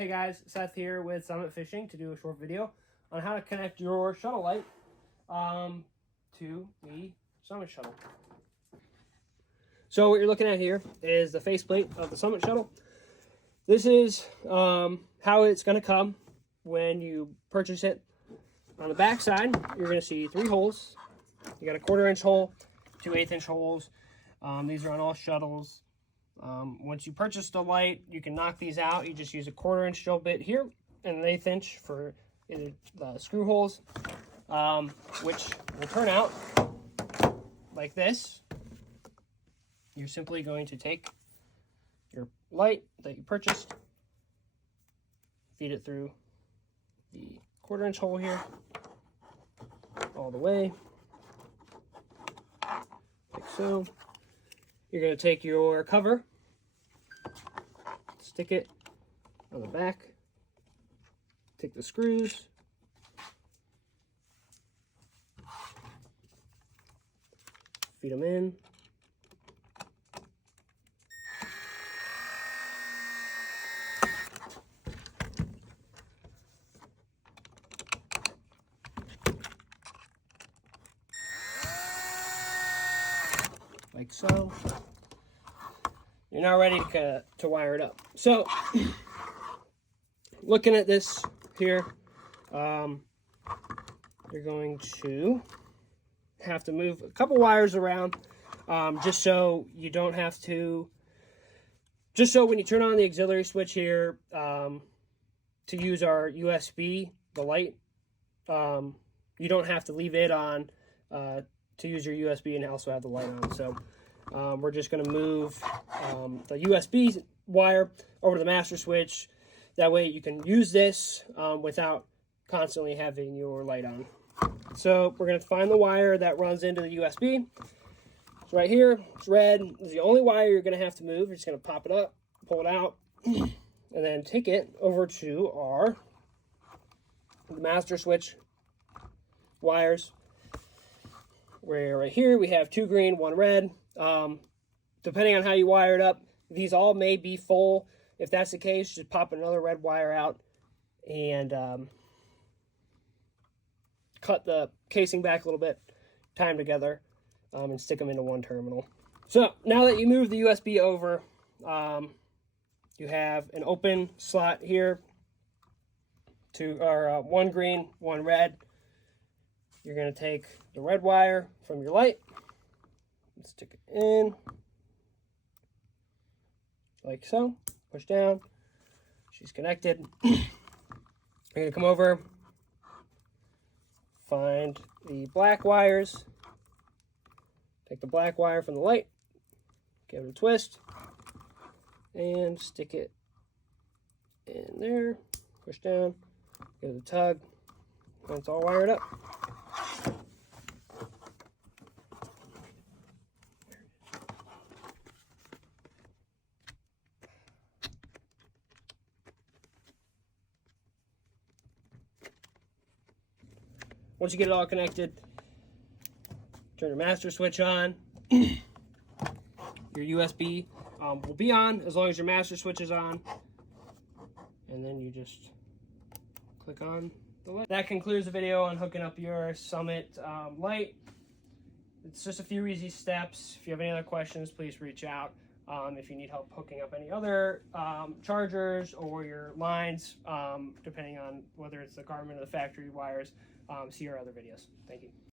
Hey guys, Seth here with Summit Fishing to do a short video on how to connect your shuttle light to the Summit shuttle. So what you're looking at here is the faceplate of the Summit shuttle. This is how it's going to come when you purchase it. On the back side, you're going to see 3 holes. You got a 1/4 inch hole, 2 1/8 inch holes. These are on all shuttles. Once you purchase the light, you can knock these out. You just use a 1/4 inch drill bit here and an 1/8 inch for the screw holes, which will turn out like this. You're simply going to take your light that you purchased, feed it through the 1/4 inch hole here, all the way, like so. You're going to take your cover, stick it on the back, take the screws, feed them in, like so. You're now ready to wire it up. So, looking at this here, you're going to have to move a couple wires around, just so you don't have to, just so when you turn on the auxiliary switch here, to use our USB, the light, you don't have to leave it on to use your USB and also have the light on. So we're just going to move the USB wire over to the master switch. That way you can use this without constantly having your light on. So we're going to find the wire that runs into the USB. It's right here. It's red. It's the only wire you're going to have to move. You're just going to pop it up, pull it out, and then take it over to the master switch wires. Where right here we have 2 green, 1 red. Depending on how you wire it up, these all may be full. If that's the case, just pop another red wire out and cut the casing back a little bit, tie them together, and stick them into one terminal. So now that you move the USB over, you have an open slot here to our 1 green, 1 red. You're going to take the red wire from your light and stick it in like so. Push down. She's connected. You're going to come over, find the black wires, take the black wire from the light, give it a twist, and stick it in there. Push down, give it a tug, and it's all wired up. Once you get it all connected, turn your master switch on. Your USB will be on as long as your master switch is on. And then you just click on the light. That concludes the video on hooking up your Summit light. It's just a few easy steps. If you have any other questions, please reach out. If you need help hooking up any other chargers or your lines, depending on whether it's the Garmin or the factory wires, see our other videos. Thank you.